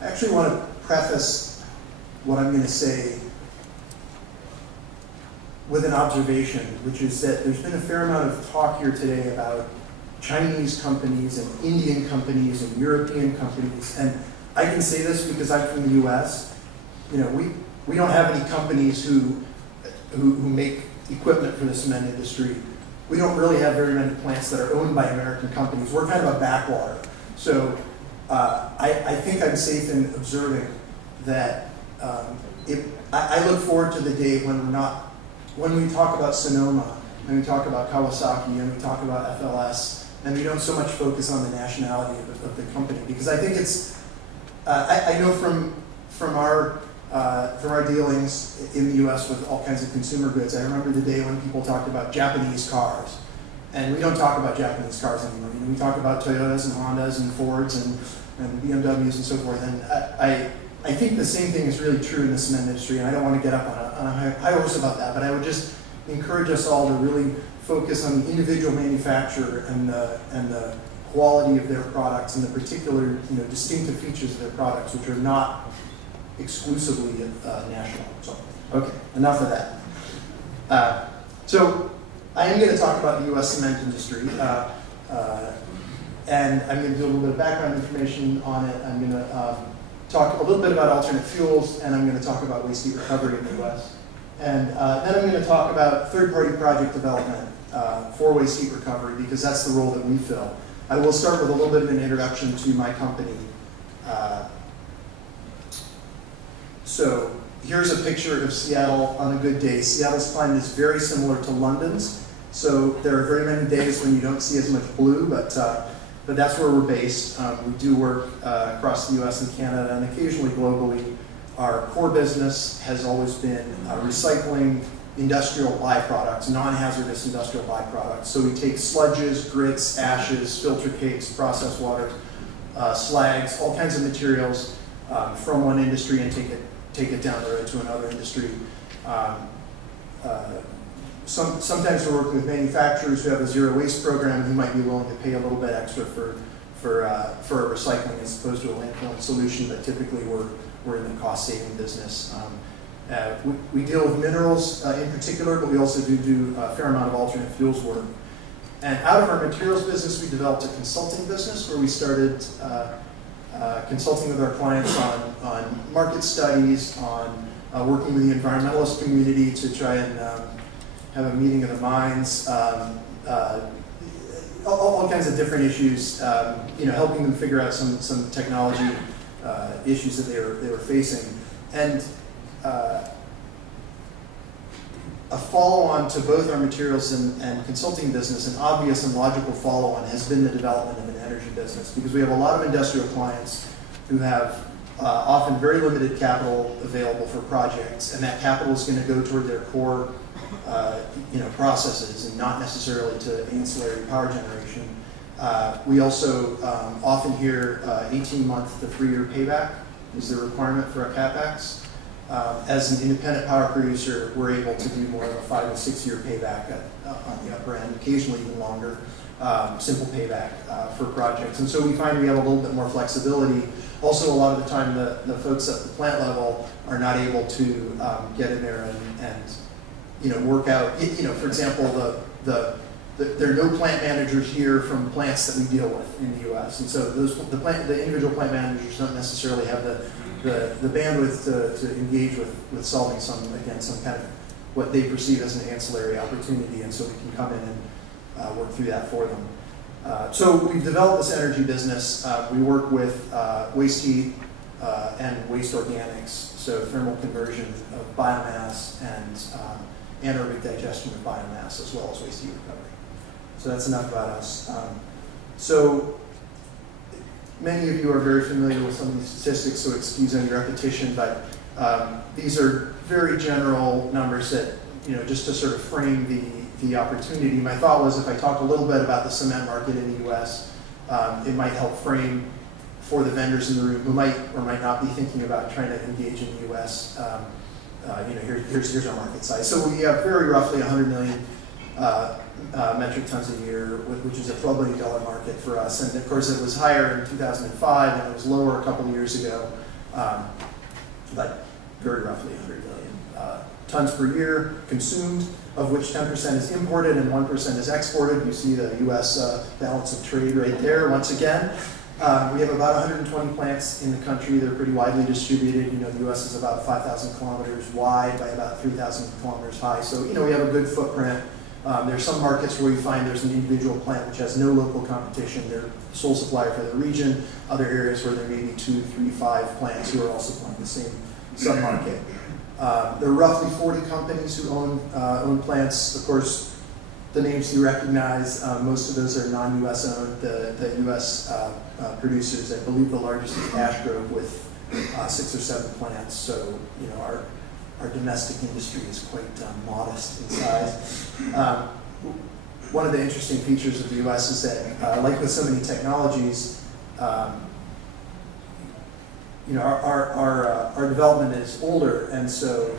I actually want to preface what I'm going to say with an observation, which is that there's been a fair amount of talk here today about Chinese companies and Indian companies and European companies. And I can say this because I'm from the US. You know, we don't have any companies who make equipment for the cement industry. We don't really have very many plants that are owned by American companies. We're kind of a backwater. So I think I'm safe in observing that I look forward to the day when we talk about Sonoma, and we talk about Kawasaki, and we talk about FLS, and we don't so much focus on the nationality of the company, because I think it's, I know from our dealings in the U.S. with all kinds of consumer goods, I remember the day when people talked about Japanese cars, and we don't talk about Japanese cars anymore. You know, we talk about Toyotas and Hondas and Fords and BMWs and so forth, and I think the same thing is really true in the cement industry, and I don't want to get up on a high horse about that, but I would just encourage us all to really focus on the individual manufacturer and the quality of their products and the particular, distinctive features of their products, which are not exclusively national. So, okay, enough of that. So I am going to talk about the U.S. cement industry, and I'm going to do a little bit of background information on it. I'm going to talk a little bit about alternate fuels, and I'm going to talk about waste heat recovery in the U.S. And then I'm going to talk about third-party project development for waste heat recovery, because that's the role that we fill. I will start with a little bit of an introduction to my company. So here's a picture of Seattle on a good day. Seattle's climate is very similar to London's, so there are very many days when you don't see as much blue, but that's where we're based. We do work across the U.S. and Canada, and occasionally globally. Our core business has always been recycling industrial byproducts, non-hazardous industrial byproducts. So we take sludges, grits, ashes, filter cakes, processed waters, slags, all kinds of materials from one industry and take it down the road to another industry. Sometimes we're working with manufacturers who have a zero waste program who might be willing to pay a little bit extra for recycling as opposed to a landfilling solution, but typically we're in the cost-saving business. We deal with minerals in particular, but we also do a fair amount of alternate fuels work. And out of our materials business, we developed a consulting business where we started consulting with our clients on market studies, on working with the environmentalist community to try and have a meeting of the minds, all kinds of different issues, helping them figure out some technology issues that they were facing. And a follow-on to both our materials and consulting business, an obvious and logical follow-on, has been the development of an energy business, because we have a lot of industrial clients who have often very limited capital available for projects, and that capital is going to go toward their core processes and not necessarily to ancillary power generation. We also often hear 18-month to 3-year payback is the requirement for a CapEx. As an independent power producer, we're able to do more of a 5 to 6 year payback on the upper end, occasionally even longer, simple payback for projects. And so we find we have a little bit more flexibility. Also, a lot of the time, the folks at the plant level are not able to get in there and work out. For example, there are no plant managers here from plants that we deal with in the U.S. And so the individual plant managers don't necessarily have the bandwidth to engage with solving some kind of what they perceive as an ancillary opportunity, and so we can come in and work through that for them. So we've developed this energy business. We work with waste heat and waste organics, so thermal conversion of biomass and anaerobic digestion of biomass, as well as waste heat recovery. So that's enough about us. So many of you are very familiar with some of these statistics, so excuse any repetition, but these are very general numbers that, just to sort of frame the opportunity. My thought was, if I talk a little bit about the cement market in the U.S., it might help frame for the vendors in the room who might or might not be thinking about trying to engage in the U.S. Here's our market size. So we have very roughly 100 million metric tons a year, which is a $12 billion market for us. And of course, it was higher in 2005, and it was lower a couple of years ago, but very roughly 100 million tons per year consumed, of which 10% is imported and 1% is exported. You see the U.S. Balance of trade right there once again. We have about 120 plants in the country. They're pretty widely distributed. You know, the U.S. is about 5,000 kilometers wide by about 3,000 kilometers high. So, you know, we have a good footprint. There's some markets where you find there's an individual plant which has no local competition. They're sole supplier for the region. Other areas where there may be 2, 3, 5 plants who are also supplying the same sub-market. There are roughly 40 companies who own plants. Of course, the names you recognize, most of those are non-U.S. owned. The U.S. producers, I believe the largest is Ash Grove with 6 or 7 plants. So, you know, our domestic industry is quite modest in size. One of the interesting features of the U.S. is that, like with so many technologies, you know, our development is older, and so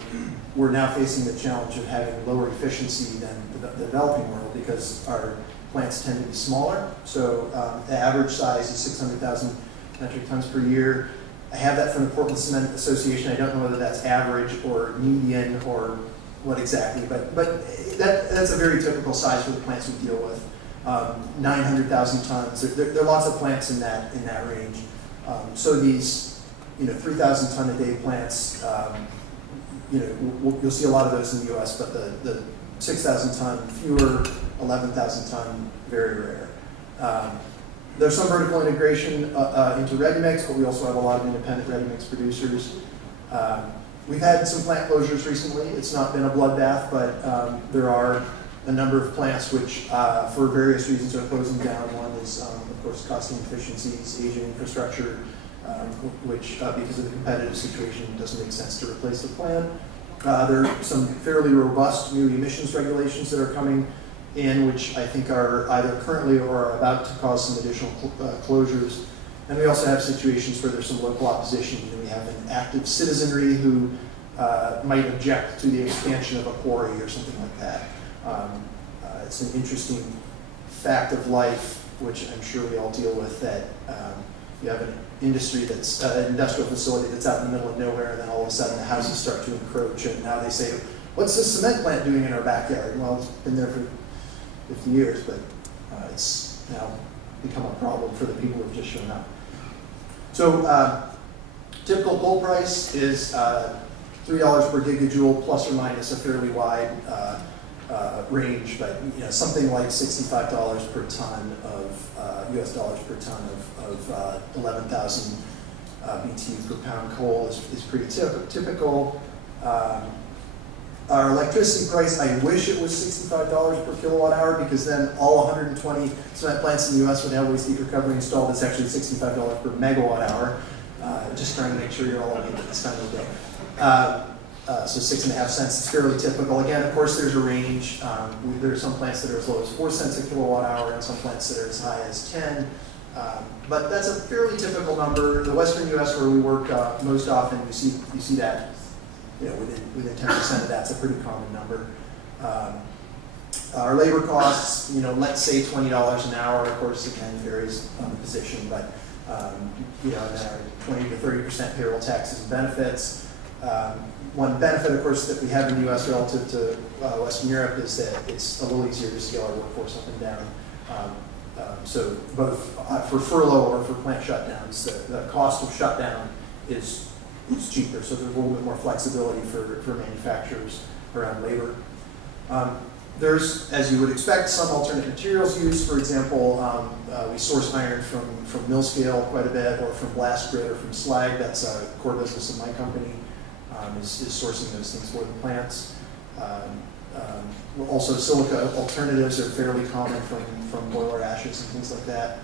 we're now facing the challenge of having lower efficiency than the developing world because our plants tend to be smaller. So the average size is 600,000 metric tons per year. I have that from the Portland Cement Association. I don't know whether that's average or median or what exactly, but that's a very typical size for the plants we deal with. 900,000 tons. There are lots of plants in that range. So these, you know, 3,000 ton a day plants, you know, you'll see a lot of those in the U.S., but the 6,000 ton, fewer, 11,000 ton, very rare. There's some vertical integration into ready-mix, but we also have a lot of independent ready-mix producers. We've had some plant closures recently. It's not been a bloodbath, but there are a number of plants which, for various reasons, are closing down. One is, of course, cost inefficiencies, aging infrastructure, which, because of the competitive situation, doesn't make sense to replace the plant. There are some fairly robust new emissions regulations that are coming in, which I think are either currently or are about to cause some additional closures. And we also have situations where there's some local opposition. You know, we have an active citizenry who might object to the expansion of a quarry or something like that. It's an interesting fact of life, which I'm sure we all deal with, that you have an industry that's an industrial facility that's out in the middle of nowhere, and then all of a sudden the houses start to encroach, and now they say, what's this cement plant doing in our backyard? Well, it's been there for 50 years, but it's now become a problem for the people who've just shown up. So typical coal price is $3 per gigajoule, plus or minus a fairly wide range, but you know, something like $65 per ton of US dollars per ton of 11,000 BTU per pound coal is pretty typical. Our electricity price, I wish it was $65 per kilowatt hour, because then all 120 cement plants in the US would have waste heat recovery installed. It's actually $65 per megawatt hour. Just trying to make sure you're all awake at this time of the day. So 6.5 cents is fairly typical. Again, of course, there's a range. There are some plants that are as low as 4 cents a kilowatt hour, and some plants that are as high as 10. But that's a fairly typical number. The Western U.S., where we work most often, you see that, you know, within 10% of that's a pretty common number. Our labor costs, you know, let's say $20 an hour. Of course, again, varies on the position, but you know, and then our 20 to 30% payroll taxes and benefits. One benefit, of course, that we have in the U.S. relative to Western Europe is that it's a little easier to scale our workforce up and down. So both for furlough or for plant shutdowns, the cost of shutdown is cheaper, so there's a little bit more flexibility for manufacturers around labor. There's, as you would expect, some alternate materials used. For example, we source iron from mill scale quite a bit, or from blast grit, or from slag. That's a core business of my company, is sourcing those things for the plants. Also, silica alternatives are fairly common from boiler ashes and things like that.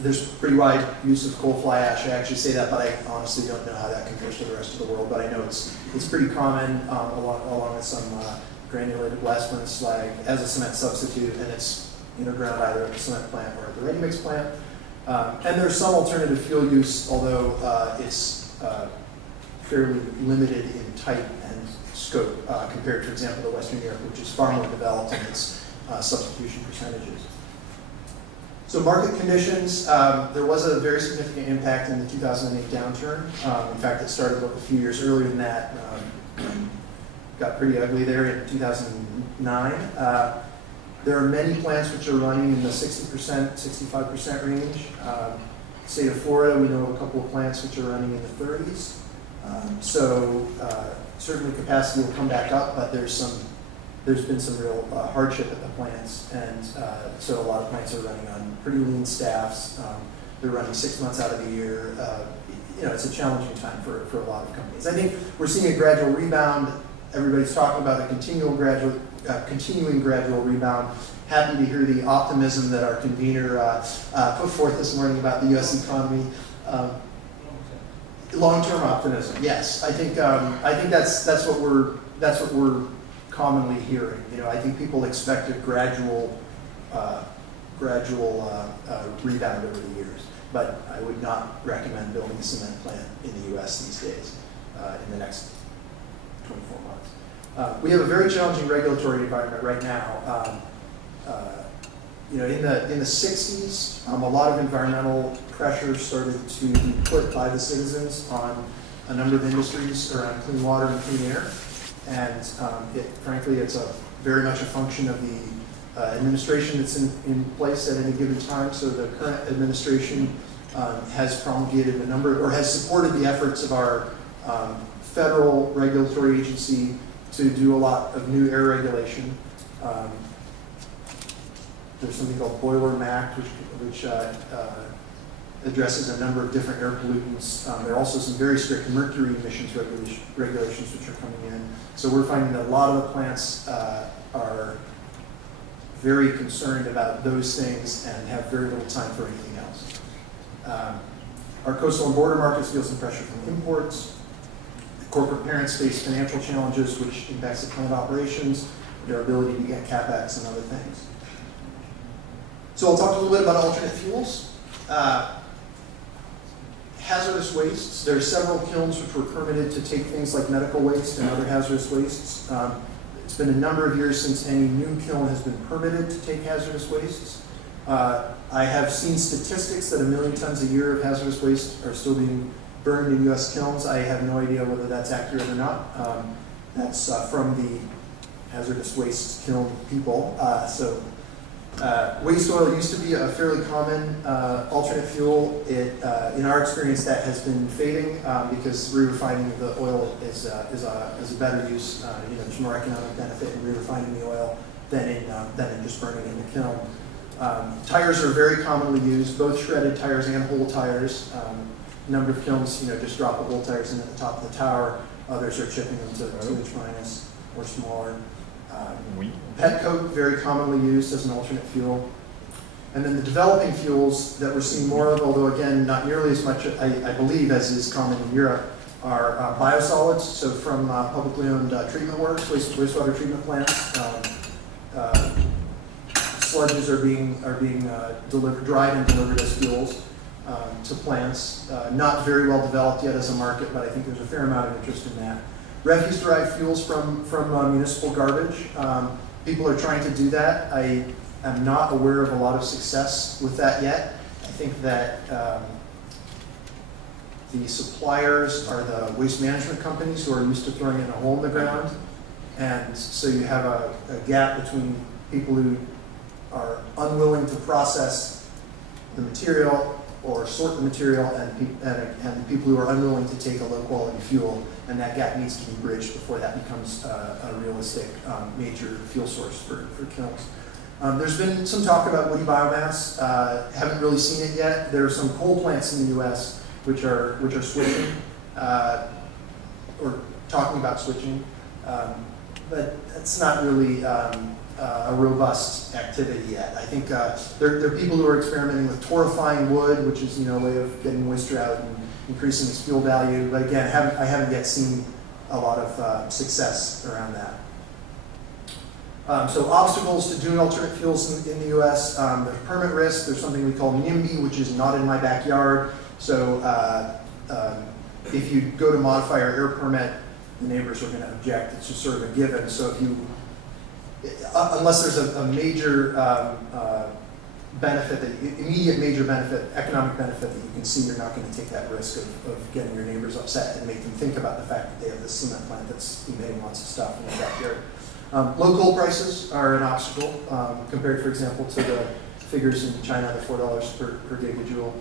There's pretty wide use of coal fly ash. I actually say that, but I honestly don't know how that compares to the rest of the world. But I know it's pretty common, along with some granulated blast furnace slag as a cement substitute, and it's underground either at the cement plant or at the ready-mix plant. And there's some alternative fuel use, although it's fairly limited in type and scope compared to, for example, to Western Europe, which is far more developed in its substitution percentages. So market conditions, there was a very significant impact in the 2008 downturn. In fact, it started a few years earlier than that. Got pretty ugly there in 2009. There are many plants which are running in the 60%, 65% range. State of Florida, we know of a couple of plants which are running in the 30s. Certainly capacity will come back up, but there's been some real hardship at the plants, and so a lot of plants are running on pretty lean staffs. They're running 6 months out of the year. It's a challenging time for a lot of companies. I think we're seeing a gradual rebound. Everybody's talking about a continuing gradual rebound. Happy to hear the optimism that our convener put forth this morning about the U.S. economy. Long-term optimism, yes. I think that's what we're commonly hearing. I think people expect a gradual rebound over the years, but I would not recommend building a cement plant in the U.S. these days in the next 24 months. We have a very challenging regulatory environment right now. In the 60s, a lot of environmental pressure started to be put by the citizens on a number of industries around clean water and clean air. And frankly, it's very much a function of the administration that's in place at any given time. So the current administration has promulgated has supported the efforts of our federal regulatory agency to do a lot of new air regulation. There's something called Boiler Act, which addresses a number of different air pollutants. There are also some very strict mercury emissions regulations which are coming in. So we're finding that a lot of the plants are very concerned about those things and have very little time for anything else. Our coastal and border markets feel some pressure from imports. Corporate parents face financial challenges which impacts the plant operations, their ability to get CapEx and other things. So I'll talk a little bit about alternate fuels. Hazardous wastes. There are several kilns which were permitted to take things like medical waste and other hazardous wastes. It's been a number of years since any new kiln has been permitted to take hazardous wastes. I have seen statistics that 1 million tons a year of hazardous waste are still being burned in U.S. kilns. I have no idea whether that's accurate or not. That's from the hazardous waste kiln people. Waste oil used to be a fairly common alternate fuel. In our experience, that has been fading because re-refining the oil is a better use. There's more economic benefit in re-refining the oil than in just burning in the kiln. Tires are very commonly used, both shredded tires and whole tires. A number of kilns, just drop the whole tires in at the top of the tower. Others are chipping them to 2 inch minus or smaller. Pet coke, very commonly used as an alternate fuel. And then the developing fuels that we're seeing more of, although again, not nearly as much, I believe, as is common in Europe, are biosolids. So from publicly owned treatment works, wastewater treatment plants, sludges are being delivered, dried and delivered as fuels to plants. Not very well developed yet as a market, but I think there's a fair amount of interest in that. Refuse-derived fuels from municipal garbage. People are trying to do that. I am not aware of a lot of success with that yet. I think that the suppliers are the waste management companies who are used to throwing it in a hole in the ground. And so you have a gap between people who are unwilling to process the material or sort the material and people who are unwilling to take a low-quality fuel. And that gap needs to be bridged before that becomes a realistic major fuel source for kilns. There's been some talk about woody biomass. Haven't really seen it yet. There are some coal plants in the U.S. which are switching or talking about switching, but it's not really a robust activity yet. I think there are people who are experimenting with torrefying wood, which is a way of getting moisture out and increasing its fuel value. But again, I haven't yet seen a lot of success around that. So obstacles to doing alternate fuels in the U.S. There's permit risk. There's something we call NIMBY, which is not in my backyard. So if you go to modify your air permit, the neighbors are going to object. It's just sort of a given. So if you, unless there's a major benefit, immediate major benefit, economic benefit that you can see, you're not going to take that risk of getting your neighbors upset and make them think about the fact that they have this cement plant that's emitting lots of stuff in their backyard. Low coal prices are an obstacle compared, for example, to the figures in China, the $4 per gigajoule.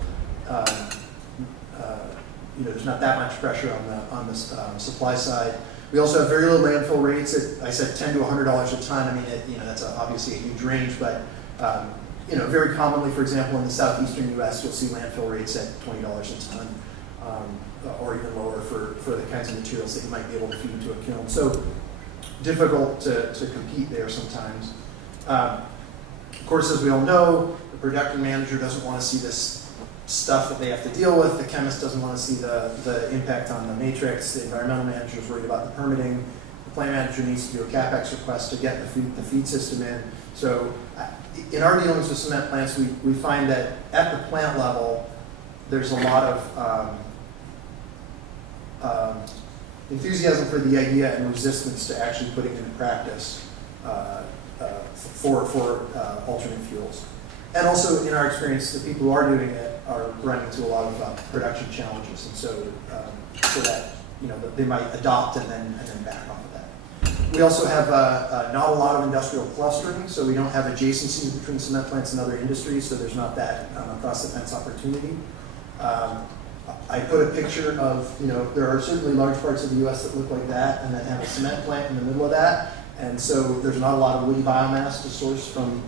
There's not that much pressure on the supply side. We also have very low landfill rates. I said $10 to $100 a ton. I mean, that's obviously a huge range, but very commonly, for example, in the southeastern U.S., you'll see landfill rates at $20 a ton, or even lower for the kinds of materials that you might be able to feed into a kiln. So difficult to compete there sometimes. Of course, as we all know, the production manager doesn't want to see this stuff that they have to deal with. The chemist doesn't want to see the impact on the matrix. The environmental manager is worried about the permitting. The plant manager needs to do a CapEx request to get the feed system in. So in our dealings with cement plants, we find that at the plant level, there's a lot of enthusiasm for the idea and resistance to actually putting into practice for alternate fuels. And also, in our experience, the people who are doing it are running into a lot of production challenges, and so that they might adopt and then back off of that. We also have not a lot of industrial clustering, so we don't have adjacencies between cement plants and other industries, so there's not that across the fence opportunity. I put a picture of, there are certainly large parts of the U.S. that look like that and that have a cement plant in the middle of that, and so there's not a lot of woody biomass to source from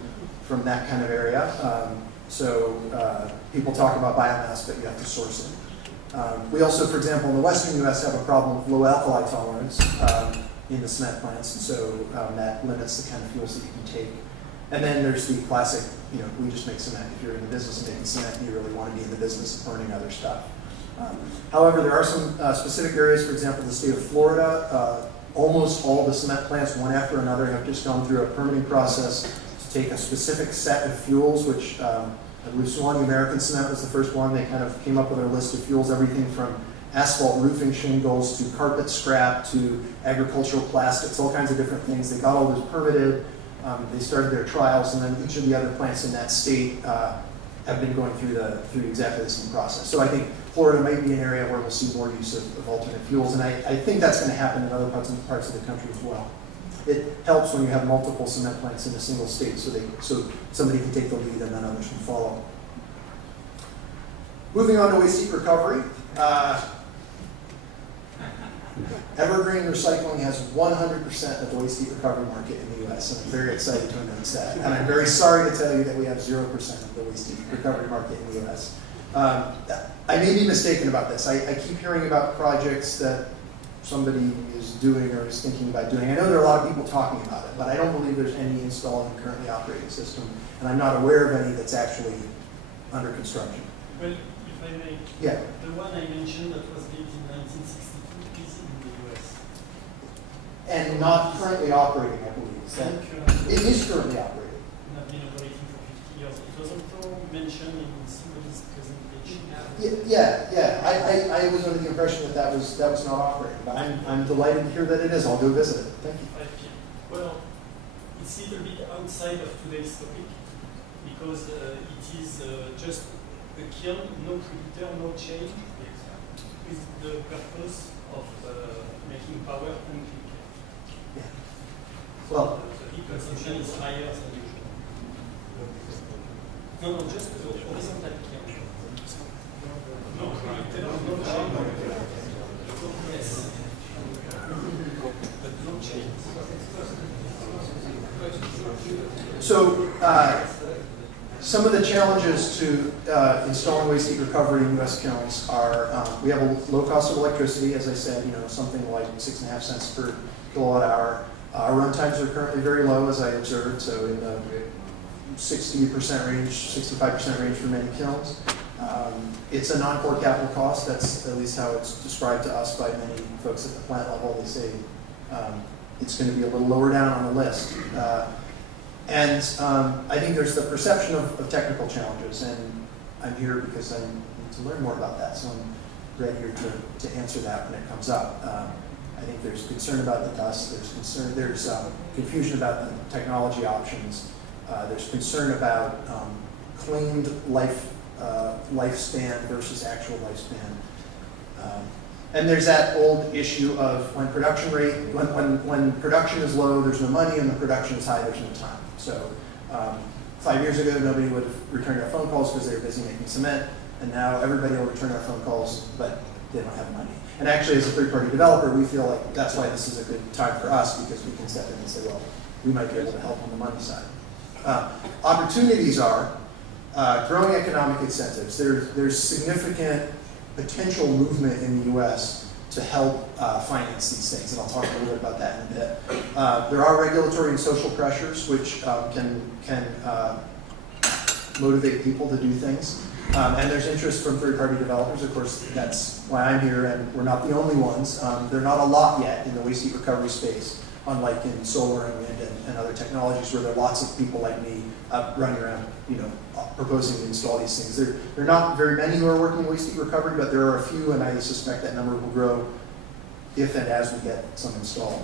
that kind of area. People talk about biomass, but you have to source it. We also, for example, in the western U.S. have a problem with low alkali tolerance in the cement plants, and so that limits the kind of fuels that you can take. And then there's the classic, we just make cement. If you're in the business of making cement, you really want to be in the business of burning other stuff. However, there are some specific areas, for example, the state of Florida, almost all the cement plants, one after another, have just gone through a permitting process to take a specific set of fuels, which I believe Suwannee American Cement was the first one. They kind of came up with their list of fuels, everything from asphalt roofing shingles to carpet scrap to agricultural plastics, all kinds of different things. They got all those permitted. They started their trials, and then each of the other plants in that state have been going through exactly the same process. So I think Florida might be an area where we'll see more use of alternate fuels, and I think that's going to happen in other parts of the country as well. It helps when you have multiple cement plants in a single state, so somebody can take the lead and then others can follow. Moving on to waste heat recovery. Evergreen Recycling has 100% of the waste heat recovery market in the U.S., and I'm very excited to announce that. And I'm very sorry to tell you that we have 0% of the waste heat recovery market in the U.S. I may be mistaken about this. I keep hearing about projects that somebody is doing or is thinking about doing. I know there are a lot of people talking about it, but I don't believe there's any installed in the currently operating system, and I'm not aware of any that's actually under construction. Well, if I may, yeah. The one I mentioned that was built in 1962 is in the US. And not currently operating, I believe. It is currently operating. Not been operating for 50 years. It was also mentioned in somebody's presentation. Yeah. I was under the impression that was not operating, but I'm delighted to hear that it is. I'll go visit it. Thank you. 5 p.m. Well, it's a little bit outside of today's topic because it is just a kiln, no producer, no change, with the purpose of making power and clean. Yeah. Well, the heat consumption is higher than usual. No, just horizontal kiln. No producer, no change. Yes. But no change. So, some of the challenges to installing waste heat recovery in U.S. kilns are we have a low cost of electricity, as I said, something like 6.5 cents per kilowatt hour. Our run times are currently very low, as I observed, so in the 60% range, 65% range for many kilns. It's a non-core capital cost. That's at least how it's described to us by many folks at the plant level. They say it's going to be a little lower down on the list. And I think there's the perception of technical challenges, and I'm here because I need to learn more about that. So readier to answer that when it comes up. I think there's concern about the dust. There's confusion about the technology options. There's concern about claimed lifespan versus actual lifespan. And there's that old issue of when production is low, there's no money, and when production is high, there's no time. So 5 years ago, nobody would have returned our phone calls because they were busy making cement, and now everybody will return our phone calls, but they don't have money. And actually, as a third-party developer, we feel like that's why this is a good time for us, because we can step in and say, well, we might be able to help on the money side. Opportunities are growing economic incentives. There's significant potential movement in the U.S. to help finance these things, and I'll talk a little bit about that in a bit. There are regulatory and social pressures which can motivate people to do things. And there's interest from third-party developers. Of course, that's why I'm here, and we're not the only ones. There are not a lot yet in the waste heat recovery space, unlike in solar and wind and other technologies where there are lots of people like me running around, proposing to install these things. There are not very many who are working in waste heat recovery, but there are a few, and I suspect that number will grow if and as we get some installed.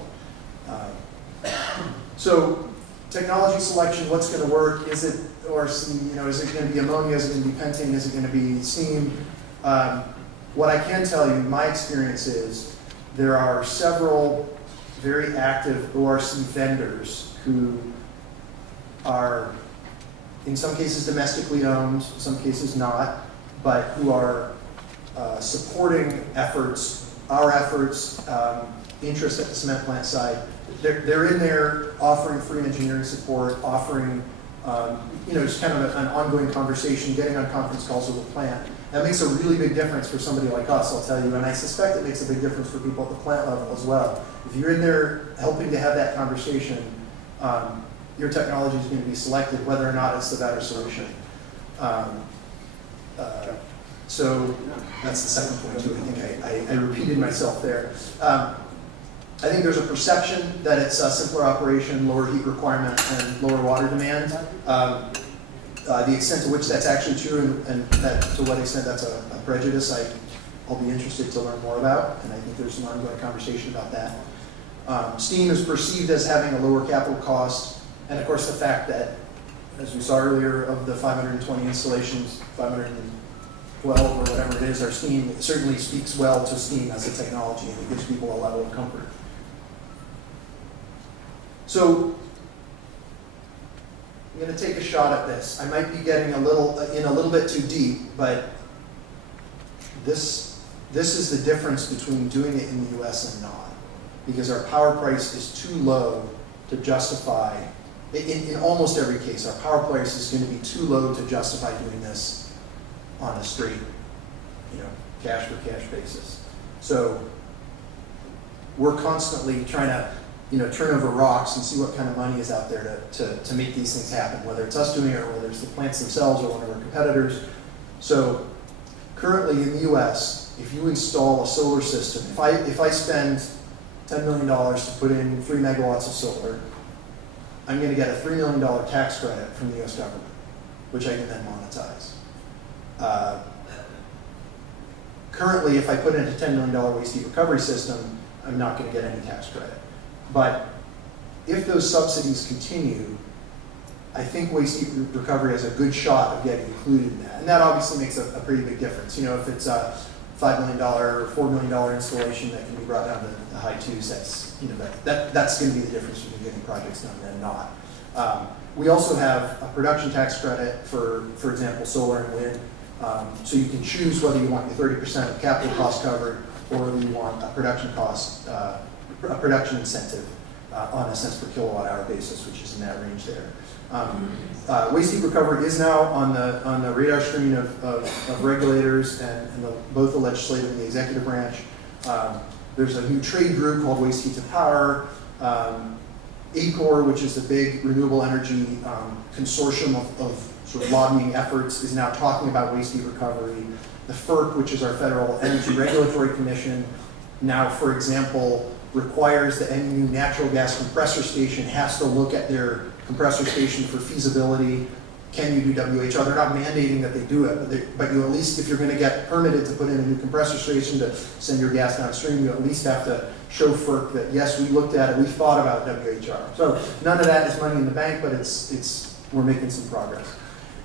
So technology selection, what's going to work? Is it is it going to be ammonia? Is it going to be pentane? Is it going to be steam? What I can tell you, my experience is there are several very active ORC vendors who are, in some cases, domestically owned, in some cases not, but who are supporting efforts, our efforts, interest at the cement plant side. They're in there offering free engineering support, offering just kind of an ongoing conversation, getting on conference calls with the plant. That makes a really big difference for somebody like us, I'll tell you, and I suspect it makes a big difference for people at the plant level as well. If you're in there helping to have that conversation, your technology is going to be selected whether or not it's the better solution. So that's the second point too. I think I repeated myself there. I think there's a perception that it's a simpler operation, lower heat requirement, and lower water demand. The extent to which that's actually true and to what extent that's a prejudice, I'll be interested to learn more about, and I think there's an ongoing conversation about that. Steam is perceived as having a lower capital cost, and of course the fact that, as we saw earlier, of the 520 installations, 512 or whatever it is, are steam, it certainly speaks well to steam as a technology, and it gives people a level of comfort. So I'm going to take a shot at this. I might be getting a little bit too deep, but this is the difference between doing it in the U.S. and not, because our power price is too low to justify. In almost every case, our power price is going to be too low to justify doing this on a straight, cash for cash basis. So we're constantly trying to turn over rocks and see what kind of money is out there to make these things happen, whether it's us doing it or whether it's the plants themselves or one of our competitors. So currently in the US, if you install a solar system, if I spend $10 million to put in 3 megawatts of solar, I'm going to get a $3 million tax credit from the US government, which I can then monetize. Currently, if I put in a $10 million waste heat recovery system, I'm not going to get any tax credit. But if those subsidies continue, I think waste heat recovery has a good shot of getting included in that. And that obviously makes a pretty big difference. If it's a $5 million or $4 million installation that can be brought down to the high twos, that's going to be the difference between getting projects done and not. We also have a production tax credit for example, solar and wind. So you can choose whether you want your 30% of capital cost covered or whether you want a production cost, a production incentive on a cents per kilowatt hour basis, which is in that range there. Waste heat recovery is now on the radar screen of regulators and both the legislative and the executive branch. There's a new trade group called Waste Heat to Power. ACOR, which is the big renewable energy consortium of sort of lobbying efforts, is now talking about waste heat recovery. The FERC, which is our Federal Energy Regulatory Commission, now, for example, requires that any new natural gas compressor station has to look at their compressor station for feasibility can you do WHR? They're not mandating that they do it, but you at least, if you're going to get permitted to put in a new compressor station to send your gas downstream, you at least have to show FERC that, yes, we looked at it, we thought about WHR. So none of that is money in the bank, but we're making some progress.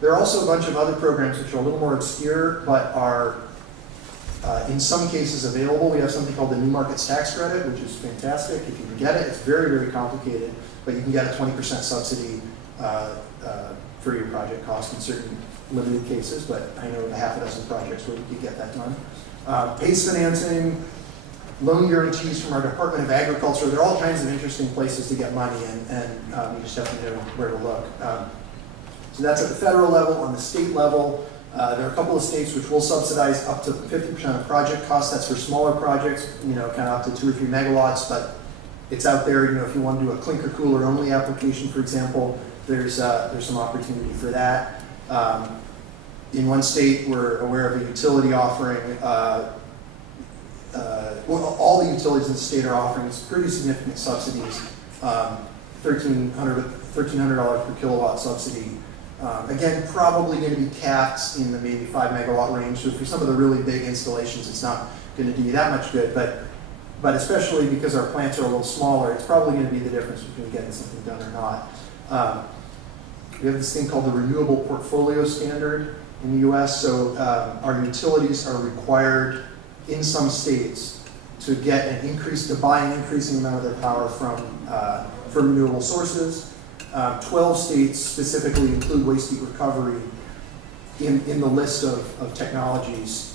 There are also a bunch of other programs which are a little more obscure, but are in some cases available. We have something called the New Markets Tax Credit, which is fantastic. If you can get it, it's very, very complicated, but you can get a 20% subsidy for your project cost in certain limited cases, but I know a half a dozen projects where we could get that done. PACE financing, loan guarantees from our Department of Agriculture. There are all kinds of interesting places to get money, and you just have to know where to look. So that's at the federal level. On the state level, there are a couple of states which will subsidize up to 50% of project costs. That's for smaller projects, kind of up to 2 or 3 megawatts, but it's out there. If you want to do a clinker cooler only application, for example, there's some opportunity for that. In one state, we're aware of a utility offering. Well, all the utilities in the state are offering pretty significant subsidies. $1,300 per kilowatt subsidy. Again, probably going to be capped in the maybe 5 megawatt range. So for some of the really big installations, it's not going to do you that much good. But especially because our plants are a little smaller, it's probably going to be the difference between getting something done or not. We have this thing called the Renewable Portfolio Standard in the U.S. So our utilities are required in some states to buy an increasing amount of their power from renewable sources. 12 states specifically include waste heat recovery in the list of technologies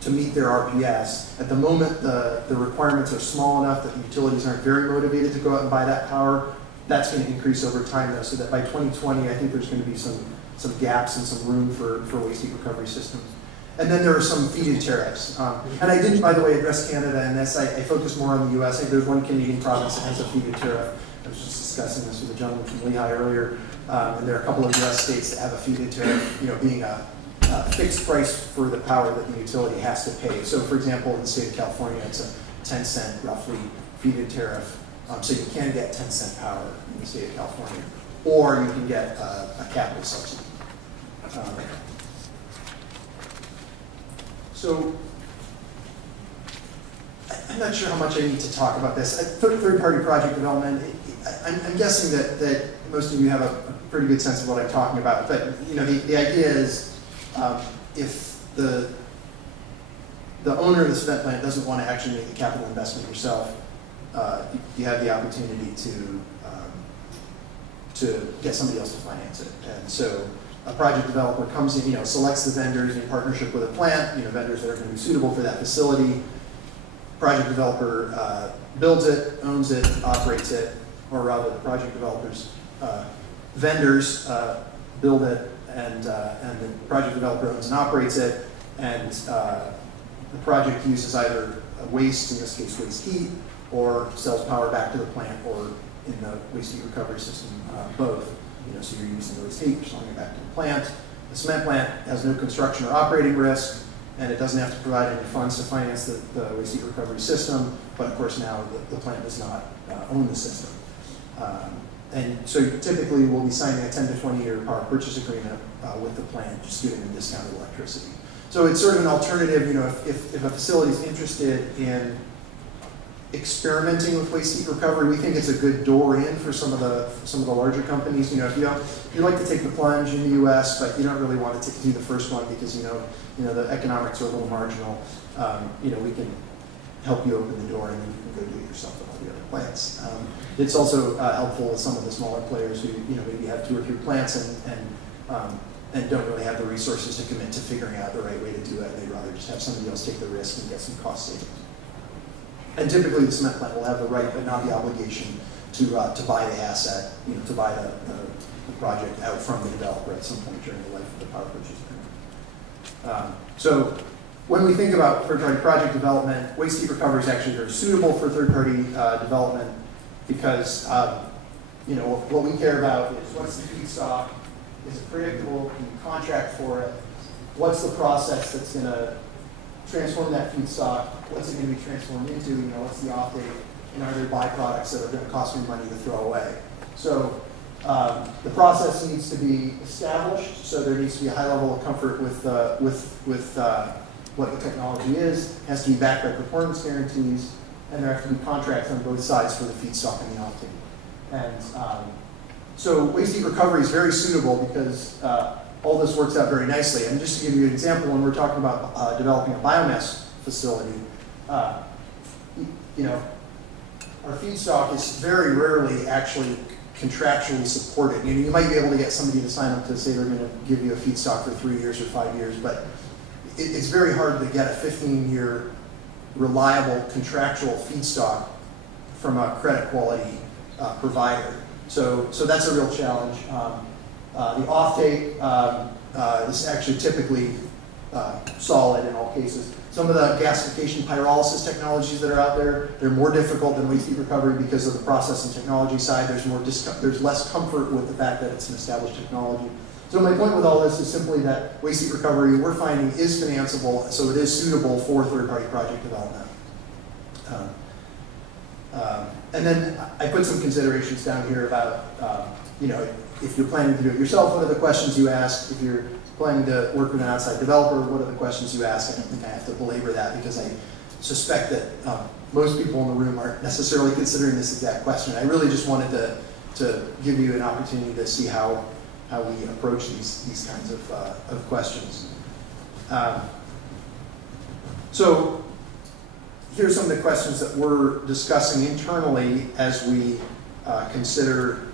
to meet their RPS. At the moment, the requirements are small enough that the utilities aren't very motivated to go out and buy that power. That's going to increase over time, though, so that by 2020, I think there's going to be some gaps and some room for waste heat recovery systems. And then there are some feed-in tariffs. And I didn't, by the way, address Canada in this. I focused more on the U.S. I think there's one Canadian province that has a feed-in tariff. I was just discussing this with a gentleman from Lehigh earlier. And there are a couple of U.S. states that have a feed-in tariff, being a fixed price for the power that the utility has to pay. So, for example, in the state of California, it's a 10-cent, roughly, feed-in tariff. So you can get 10-cent power in the state of California. Or you can get a capital subsidy. So I'm not sure how much I need to talk about this. Third-party project development, I'm guessing that most of you have a pretty good sense of what I'm talking about. But the idea is if the owner of the cement plant doesn't want to actually make the capital investment yourself, you have the opportunity to get somebody else to finance it. And so a project developer comes in, selects the vendors in partnership with a plant, vendors that are going to be suitable for that facility. Project developer builds it, owns it, operates it, or rather the project developer's vendors build it, and the project developer owns and operates it, and the project uses either waste, in this case waste heat, or sells power back to the plant, or in the waste heat recovery system, both. So you're using the waste heat, you're selling it back to the plant. The cement plant has no construction or operating risk, and it doesn't have to provide any funds to finance the waste heat recovery system, but of course now the plant does not own the system. And so typically we'll be signing a 10 to 20 year power purchase agreement with the plant, just giving them discounted electricity. So it's sort of an alternative, if a facility is interested in experimenting with waste heat recovery, we think it's a good door in for some of the larger companies. If you like to take the plunge in the U.S., but you don't really want to do the first one because the economics are a little marginal, we can help you open the door and then you can go do it yourself at all the other plants. It's also helpful with some of the smaller players who maybe have 2 or 3 plants and don't really have the resources to commit to figuring out the right way to do it. They'd rather just have somebody else take the risk and get some cost savings. And typically the cement plant will have the right but not the obligation to buy the asset, to buy the project out from the developer at some point during the life of the power purchase agreement. So when we think about third-party project development, waste heat recovery is actually very suitable for third-party development because what we care about is what's the feedstock, is it predictable, can you contract for it, what's the process that's going to transform that feedstock, what's it going to be transformed into, what's the offtake, and are there byproducts that are going to cost me money to throw away. So The process needs to be established, so there needs to be a high level of comfort with what the technology is. It has to be backed by performance guarantees, and there have to be contracts on both sides for the feedstock and the offtake. And so waste heat recovery is very suitable because all this works out very nicely. And just to give you an example, when we're talking about developing a biomass facility, you know, our feedstock is very rarely actually contractually supported. You know, you might be able to get somebody to sign up to say they're going to give you a feedstock for 3 years or 5 years, but it's very hard to get a 15-year reliable contractual feedstock from a credit quality provider. So that's a real challenge. The offtake is actually typically solid in all cases. Some of the gasification pyrolysis technologies that are out there, they're more difficult than waste heat recovery because of the process and technology side. There's less comfort with the fact that it's an established technology. So my point with all this is simply that waste heat recovery, we're finding, is financeable, so it is suitable for third-party project development. And then I put some considerations down here about, you know, if you're planning to do it yourself, what are the questions you ask? If you're planning to work with an outside developer, what are the questions you ask? I don't think I have to belabor that because I suspect that most people in the room aren't necessarily considering this exact question. I really just wanted to give you an opportunity to see how we approach these kinds of questions. So here's some of the questions that we're discussing internally as we consider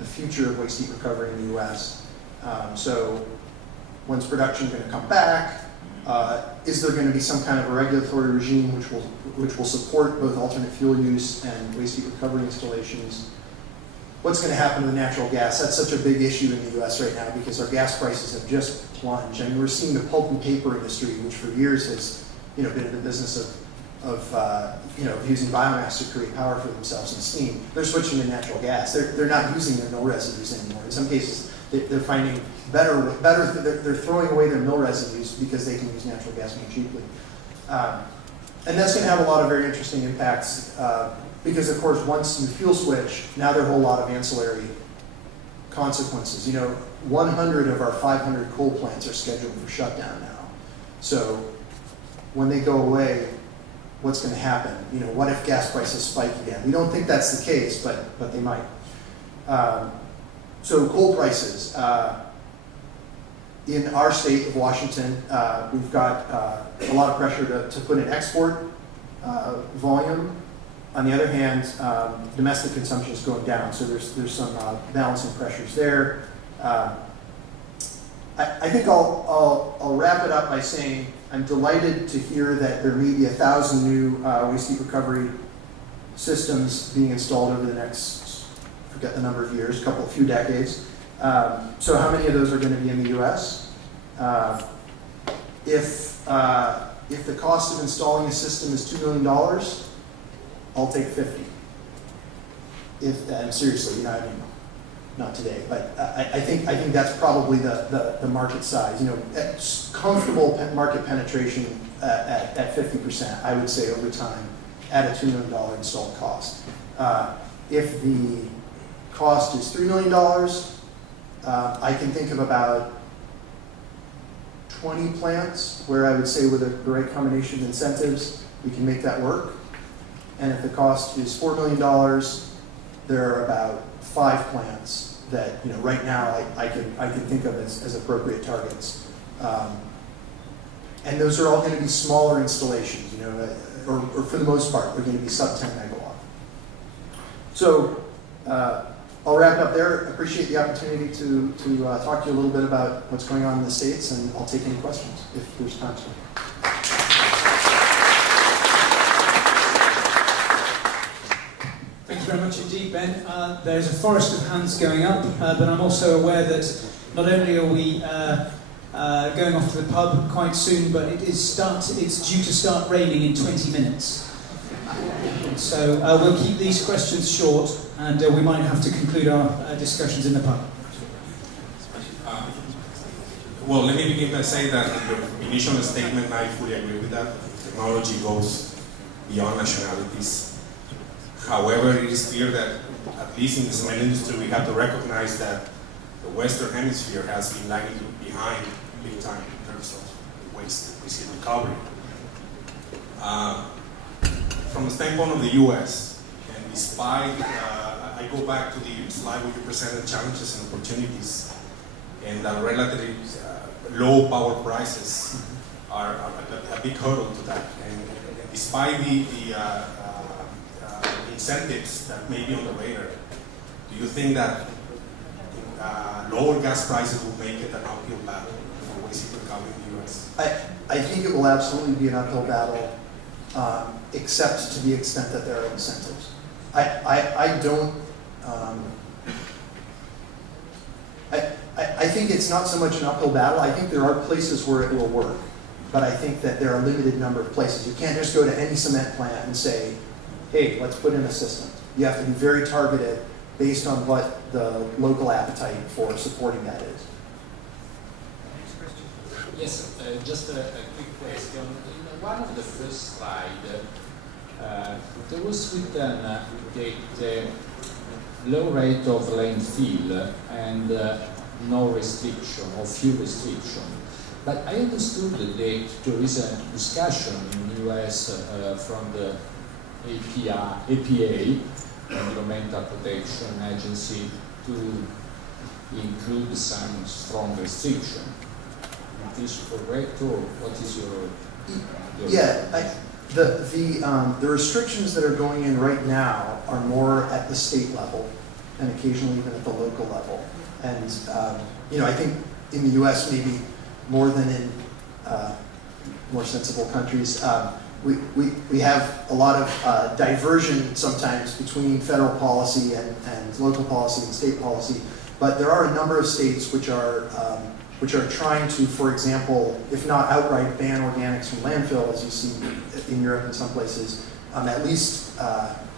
the future of waste heat recovery in the U.S. So when's production going to come back? Is there going to be some kind of a regulatory regime which will support both alternate fuel use and waste heat recovery installations? What's going to happen to the natural gas? That's such a big issue in the U.S. right now because our gas prices have just plunged. I mean, we're seeing the pulp and paper industry, which for years has, you know, been in the business of using biomass to create power for themselves and steam. They're switching to natural gas. They're not using their mill residues anymore. In some cases, they're finding they're throwing away their mill residues because they can use natural gas more cheaply. And that's going to have a lot of very interesting impacts because, of course, once you fuel switch, now there are a whole lot of ancillary consequences. You know, 100 of our 500 coal plants are scheduled for shutdown now. So when they go away, what's going to happen? You know, what if gas prices spike again? We don't think that's the case, but they might. So coal prices. In our state of Washington, we've got a lot of pressure to put in export volume. On the other hand, domestic consumption is going down, so there's some balancing pressures there. I think I'll wrap it up by saying I'm delighted to hear that there may be 1,000 new waste heat recovery systems being installed over the next, I forget the number of years, a few decades. So how many of those are going to be in the U.S.? If the cost of installing a system is $2 million, I'll take 50. And seriously, you know, I mean, not today, but I think that's probably the market size. You know, comfortable market penetration at 50%, I would say over time, at a $2 million installed cost. If the cost is $3 million, I can think of about 20 plants where I would say with the right combination of incentives, we can make that work. And if the cost is $4 million, there are about 5 plants that, you know, right now I can think of as appropriate targets. And those are all going to be smaller installations, you know, or for the most part, they're going to be sub 10 megawatt. So I'll wrap it up there. Appreciate the opportunity to talk to you a little bit about what's going on in the States, and I'll take any questions if there's time to. Thank you very much indeed, Ben. There's a forest of hands going up, but I'm also aware that not only are we going off to the pub quite soon, but it's due to start raining in 20 minutes. So we'll keep these questions short, and we might have to conclude our discussions in the pub. Well, let me begin by saying that in your initial statement, I fully agree with that. Technology goes beyond nationalities. However, it is clear that at least in the cement industry, we have to recognize that the Western Hemisphere has been lagging behind big time in terms of waste recovery. From the standpoint of the U.S., and despite, I go back to the slide where you presented challenges and opportunities, and that relatively low power prices are a big hurdle to that. And despite the incentives that may be on the radar, do you think that lower gas prices will make it an uphill battle for waste heat recovery in the U.S.? I think it will absolutely be an uphill battle, except to the extent that there are incentives. I don't. I think it's not so much an uphill battle. I think there are places where it will work, but I think that there are a limited number of places. You can't just go to any cement plant and say, hey, let's put in a system. You have to be very targeted based on what the local appetite for supporting that is. Yes, just a quick question. In one of the first slides, there was written the low rate of landfill and no restriction or few restriction. But I understood that there is a discussion in the US from the EPA, Environmental Protection Agency, to include some strong restriction. Is this correct, or what is your Yeah, the restrictions that are going in right now are more at the state level and occasionally even at the local level. And I think in the U.S. maybe more than in more sensible countries, we have a lot of diversion sometimes between federal policy and local policy and state policy. But there are a number of states which are trying to, for example, if not outright ban organics from landfill, as you see in Europe in some places, at least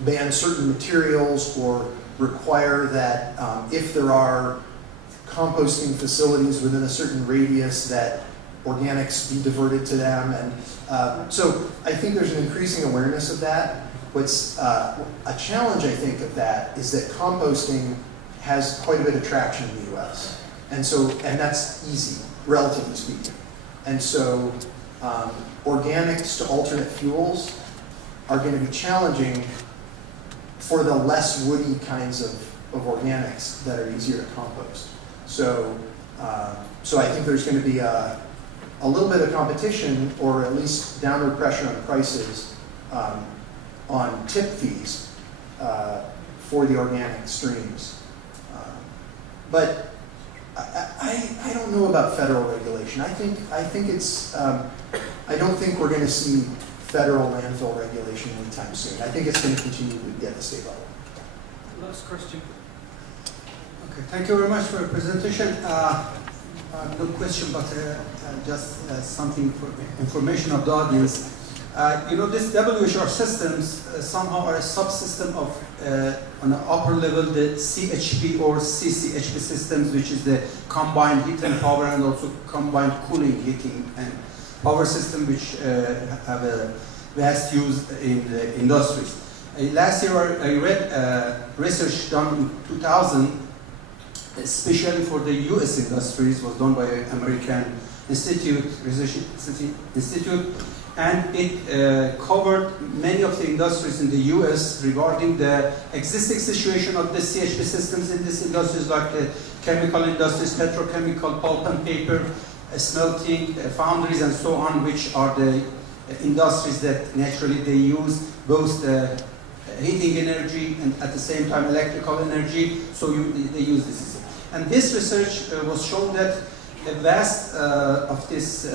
ban certain materials or require that if there are composting facilities within a certain radius that organics be diverted to them. And so I think there's an increasing awareness of that. What's a challenge, I think, of that is that composting has quite a bit of traction in the US. And that's easy, relatively speaking. And so organics to alternate fuels are going to be challenging for the less woody kinds of organics that are easier to compost. So I think there's going to be a little bit of competition, or at least downward pressure on prices on tip fees for the organic streams. But I don't know about federal regulation. I think it's. I don't think we're going to see federal landfill regulation anytime soon. I think it's going to continue to be at the state level. Last question. Okay, thank you very much for your presentation. No question, but just something for information of the audience. These WHR systems somehow are a subsystem of, on the upper level, the CHP or CCHP systems, which is the combined heat and power, and also combined cooling, heating and power system, which have a vast use in the industries. Last year I read research done in 2000, especially for the US industries, was done by American Research Institute, and it covered many of the industries in the US regarding the existing situation of the CHP systems in these industries, like the chemical industries, petrochemical, pulp and paper, smelting, foundries, and so on, which are the industries that naturally they use both the heating energy and at the same time electrical energy, so they use this system. And this research was shown that a vast of these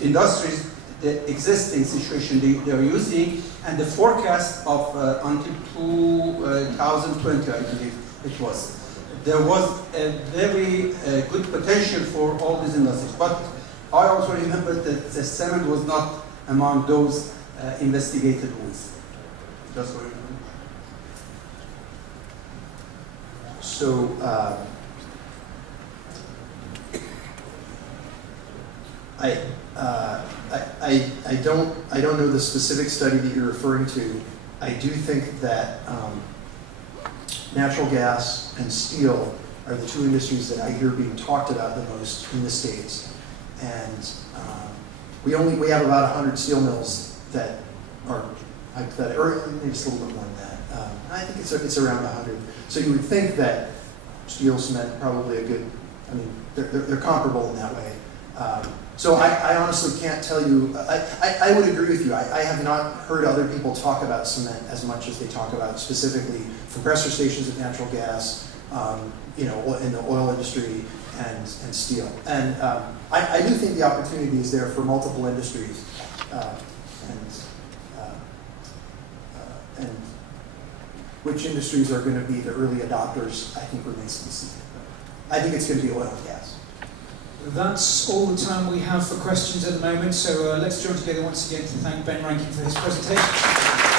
industries, the existing situation they are using, and the forecast of until 2020, I believe it was. There was a very good potential for all these industries. But I also remember that the cement was not among those investigated ones. Just for information. So I don't know the specific study that you're referring to. I do think that natural gas and steel are the two industries that I hear being talked about the most in the States. And we have about 100 steel mills that are, or maybe it's a little bit more than that. I think it's around 100. So you would think that steel, cement, probably a good, I mean, they're comparable in that way. So I honestly can't tell you, I would agree with you. I have not heard other people talk about cement as much as they talk about specifically compressor stations of natural gas, you know, in the oil industry and steel. And I do think the opportunity is there for multiple industries. And which industries are going to be the early adopters, I think remains to be seen. I think it's going to be oil and gas. That's all the time we have for questions at the moment, so let's join together once again to thank Ben Rankin for his presentation.